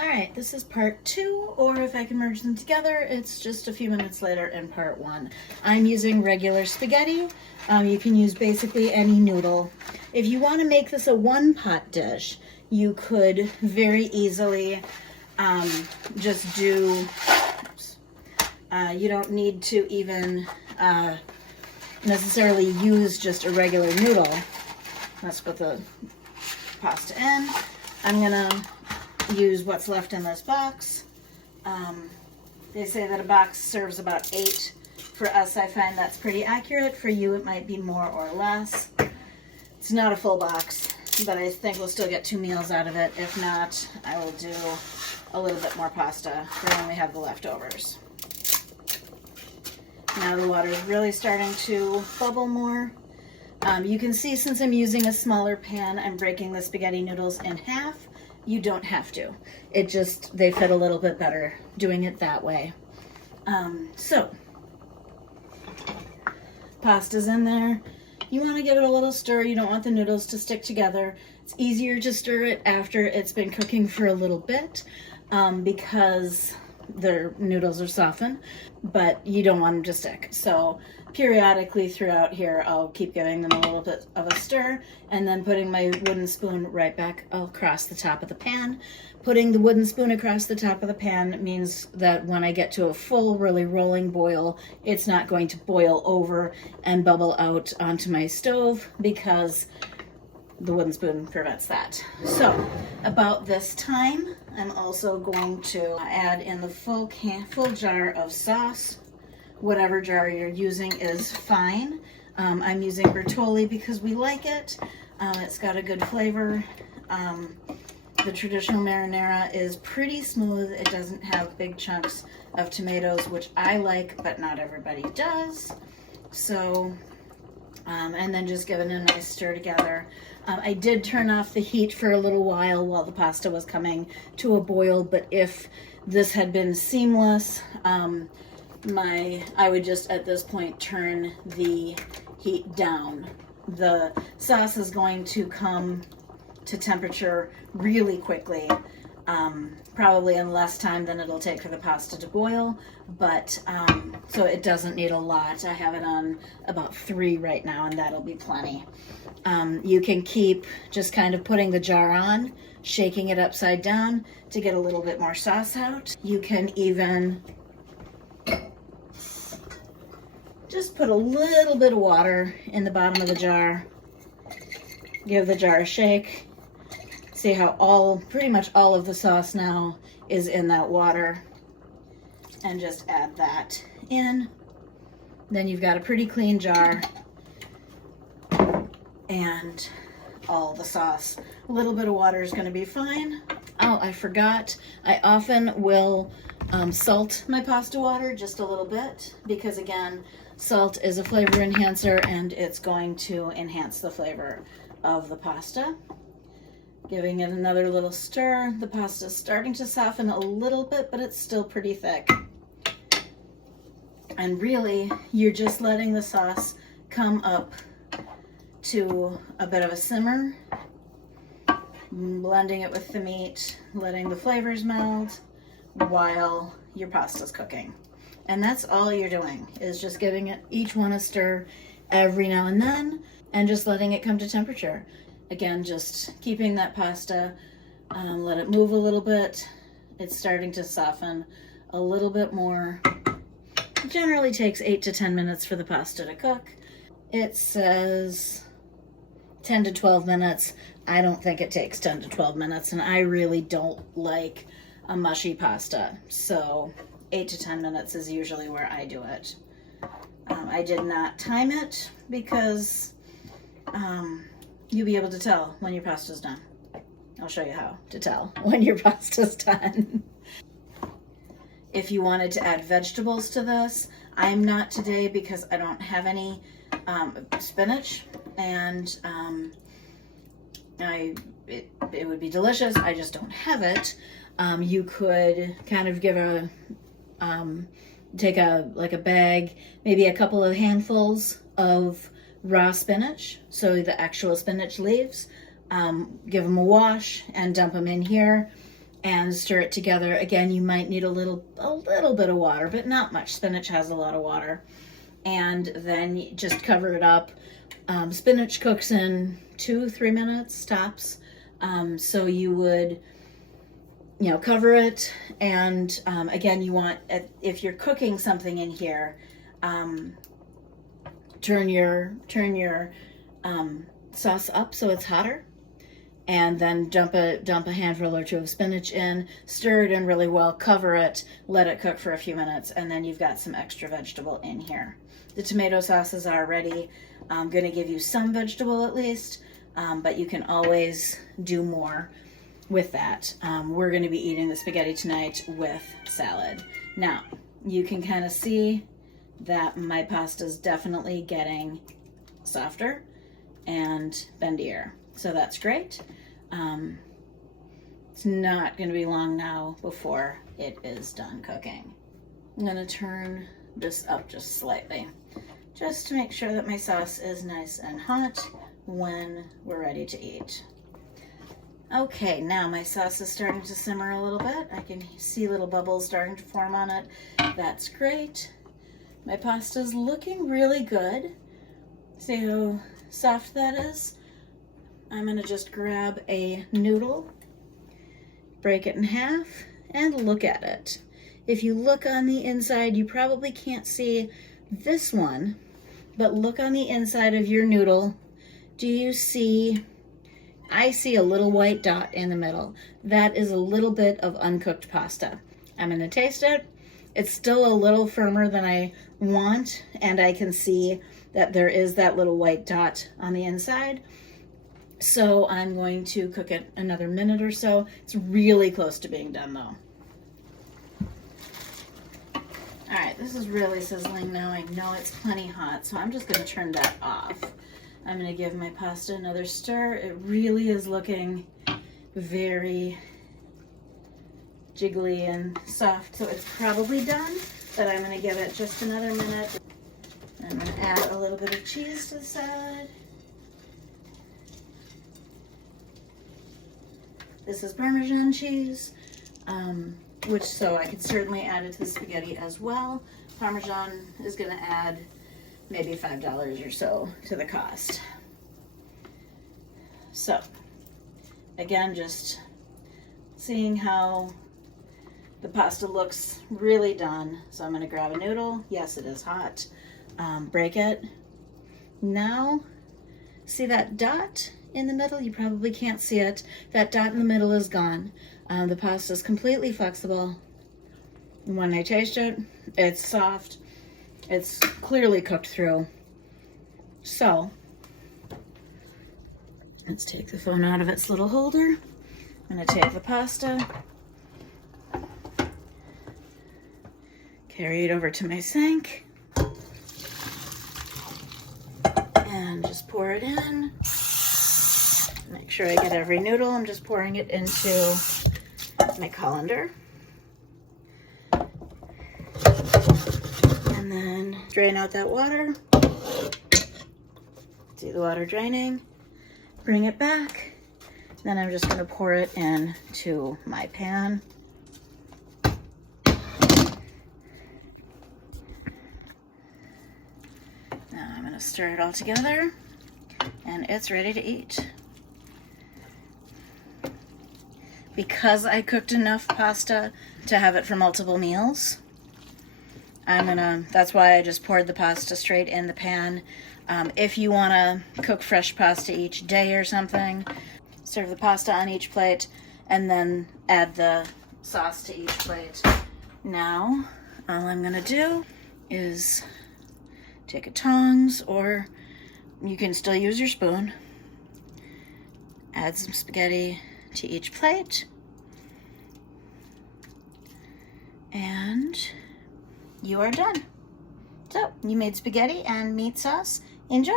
All right, this is part 2, or if I can merge them together, it's just a few minutes later in part 1. I'm using regular spaghetti. You can use basically any noodle. If you want to make this a one-pot dish, you could very easily just do, you don't need to even necessarily use just a regular noodle. Let's put the pasta in. I'm gonna use what's left in this box. They say that a box serves about 8. For us, I find that's pretty accurate. For you, it might be more or less. It's not a full box, but I think we'll still get 2 meals out of it. If not, I will do a little bit more pasta for when we have the leftovers. Now the water is really starting to bubble more. You can see, since I'm using a smaller pan, I'm breaking the spaghetti noodles in half. You don't have to. It just, they fit a little bit better doing it that way. So, pasta's in there. You want to give it a little stir. You don't want the noodles to stick together. It's easier to stir it after it's been cooking for a little bit because their noodles are softened, but you don't want them to stick. So periodically throughout here, I'll keep giving them a little bit of a stir and then putting my wooden spoon right back across the top of the pan. Putting the wooden spoon across the top of the pan means that when I get to a full, really rolling boil, it's not going to boil over and bubble out onto my stove because the wooden spoon prevents that. So about this time, I'm also going to add in the full jar of sauce. Whatever jar you're using is fine. I'm using Bertolli because we like it. It's got a good flavor. The traditional marinara is pretty smooth. It doesn't have big chunks of tomatoes, which I like, but not everybody does. So, and then just give it a nice stir together. I did turn off the heat for a little while the pasta was coming to a boil, but if this had been seamless, I would just at this point turn the heat down. The sauce is going to come to temperature really quickly, probably in less time than it'll take for the pasta to boil, but so it doesn't need a lot. I have it on about 3 right now, and that'll be plenty. You can keep just kind of putting the jar on, shaking it upside down to get a little bit more sauce out. You can even just put a little bit of water in the bottom of the jar. Give the jar a shake. See how pretty much all of the sauce now is in that water. And just add that in. Then you've got a pretty clean jar and all the sauce. A little bit of water is going to be fine. Oh, I forgot. I often will salt my pasta water just a little bit because, again, salt is a flavor enhancer and it's going to enhance the flavor of the pasta. Giving it another little stir. The pasta is starting to soften a little bit, but it's still pretty thick. And really, you're just letting the sauce come up to a bit of a simmer, blending it with the meat, letting the flavors meld while your pasta's cooking. And that's all you're doing, is just giving it each one a stir every now and then and just letting it come to temperature. Again, just keeping that pasta, let it move a little bit. It's starting to soften a little bit more. It generally takes 8 to 10 minutes for the pasta to cook. It says 10 to 12 minutes. I don't think it takes 10 to 12 minutes, and I really don't like a mushy pasta. So 8 to 10 minutes is usually where I do it. I did not time it because you'll be able to tell when your pasta's done. I'll show you how to tell when your pasta's done. If you wanted to add vegetables to this, I'm not today because I don't have any spinach, and it would be delicious. I just don't have it. You could kind of give take a bag, maybe a couple of handfuls of raw spinach, so the actual spinach leaves, give them a wash and dump them in here. and stir it together. Again, you might need a little bit of water, but not much. Spinach has a lot of water. And then you just cover it up. Spinach cooks in 2-3 minutes tops. So you would, cover it. And again, you want, if you're cooking something in here, turn your sauce up so it's hotter, and then dump a handful or two of spinach in, stir it in really well, cover it, let it cook for a few minutes, and then you've got some extra vegetable in here. The tomato sauces are ready. I'm going to give you some vegetable at least, but you can always do more with that. We're going to be eating the spaghetti tonight with salad. Now, you can kind of see that my pasta is definitely getting softer and bendier. So that's great. It's not going to be long now before it is done cooking. I'm going to turn this up just slightly, just to make sure that my sauce is nice and hot when we're ready to eat. Okay, now my sauce is starting to simmer a little bit. I can see little bubbles starting to form on it. That's great. My pasta's looking really good. See how soft that is? I'm gonna just grab a noodle, break it in half, and look at it. If you look on the inside, you probably can't see this one, but look on the inside of your noodle. Do you see? I see a little white dot in the middle. That is a little bit of uncooked pasta. I'm gonna taste it. It's still a little firmer than I want, and I can see that there is that little white dot on the inside. So I'm going to cook it another minute or so. It's really close to being done though. All right, this is really sizzling now. I know it's plenty hot, so I'm just gonna turn that off. I'm gonna give my pasta another stir. It really is looking very jiggly and soft, so it's probably done, but I'm gonna give it just another minute. I'm gonna add a little bit of cheese to the salad. This is Parmesan cheese, so I could certainly add it to the spaghetti as well. Parmesan is gonna add maybe $5 or so to the cost. So, again, just seeing how the pasta looks really done. So I'm gonna grab a noodle. Yes, it is hot. Break it. Now, see that dot in the middle? You probably can't see it. That dot in the middle is gone. The pasta is completely flexible. When I taste it, it's soft. It's clearly cooked through. So, let's take the phone out of its little holder. I'm gonna take the pasta, carry it over to my sink, and just pour it in. Make sure I get every noodle. I'm just pouring it into my colander. And then drain out that water. See the water draining. Bring it back. Then I'm just going to pour it into my pan. Now I'm going to stir it all together, and it's ready to eat. Because I cooked enough pasta to have it for multiple meals, that's why I just poured the pasta straight in the pan. If you want to cook fresh pasta each day or something, serve the pasta on each plate and then add the sauce to each plate. Now, all I'm gonna do is take a tongs, or you can still use your spoon, add some spaghetti to each plate, and you are done. So, you made spaghetti and meat sauce. Enjoy!